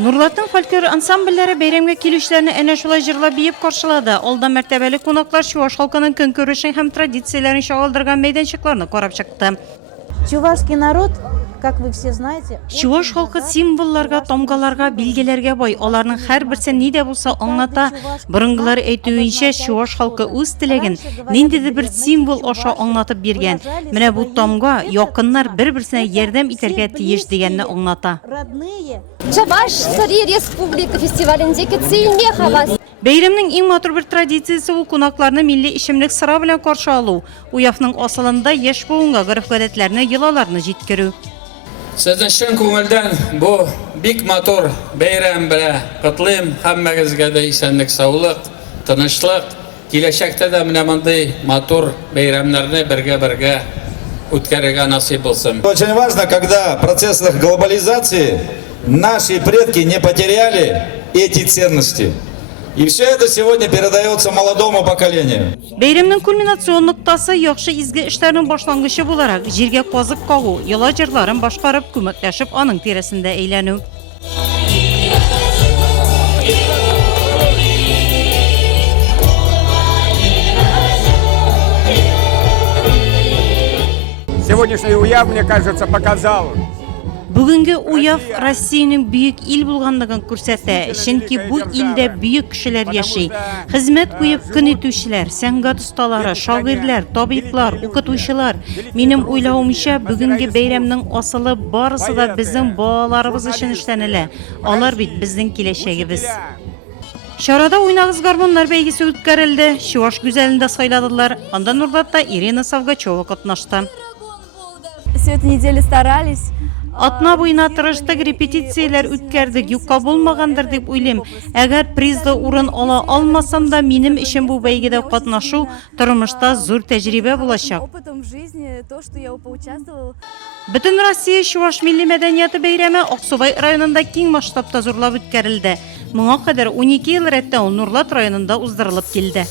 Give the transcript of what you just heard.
Нурлаттың фольклор ансамбльләре бәйрәмгә килүчеләрне әнә шулай җырлап биеп каршылады. Алда мәртәбәле кунаклар Чуваш халкының көнкүрешен һәм традицияләрен чагылдырган мәйданчыкларны карап чыкты. Чувашский народ, как вы все знаете, Чуваш халкы символларга, тамгаларга, билгеләргә бай. Аларның һәрберсе ни дә булса аңлата. Борынгылар әйтүенчә, Чуваш халкы үз теләген ниндидер бер символ аша аңлатып биргән. Менә бу тамга якыннар бер-берсенә ярдәм итәргә тиеш дигәнне аңлата. родные. Чаваш Сари Республика фестивалендеки цилме хавас. Бәйрәмнең иң матур бер традициясе ул кунакларны милли ишемлек сыра белән каршы алу. Уяфның асылында яшь буынга гореф-гадәтләрне, йолаларны җиткерү. Сезне чын күңелдән бу бик матур бәйрәм белән котлыйм. Һәммәгезгә дә исәнлек, саулык, тынычлык, киләчәктә дә менә мондый матур бәйрәмнәрне бергә үткәрергә насыйп булсын. Очень важно, когда в процессах глобализации наши предки не потеряли эти ценности. И все это сегодня передается молодому поколению. Бәйрәмнең кульминацион ноктасы яхшы изге эшләрнең башлангычы буларак җиргә казык кагу, йола җырларын башкарып күмәкләшеп аның тирәсендә әйләнү. Сегодняшний уяв, мне кажется, показал. Бүгенге уяв Россиянең бөек ил булганлыгын күрсәтә, чөнки бу илдә бөек кешеләр яши. Хезмәт куеп көн итүчеләр, сәнгать осталары, шагыйрьләр, табиблар, укытучылар. Минем уйлавымча, бүгенге бәйрәмнең асылы барысы да безнең балаларыбыз өчен эшләнелә. Алар бит безнең киләчәгебез. Шарада уйнагыз гармоннар бәйгесе үткәрелде. Чуваш гүзәлендә сайладылар. Анда Нурлатта Ирина Савгачева катнашты. Всю эту неделю старались. Атна буена тырыштык, репетицияләр үткәрдек, юкка булмагандыр дип уйлыйм. Әгәр призлы урын ала алмасам да, минем өчен бу бәйгедә катнашу тормышта зур тәҗрибә булачак. Опытом в жизни, то, что я поучаствовала. Бөтен Россия Чуваш милли мәдәнияты бәйрәме Аксубай районында киң масштабта зурлап үткәрелде. Моңа кадәр 12 ел рәттән ул Нурлат районында уздырылып килде.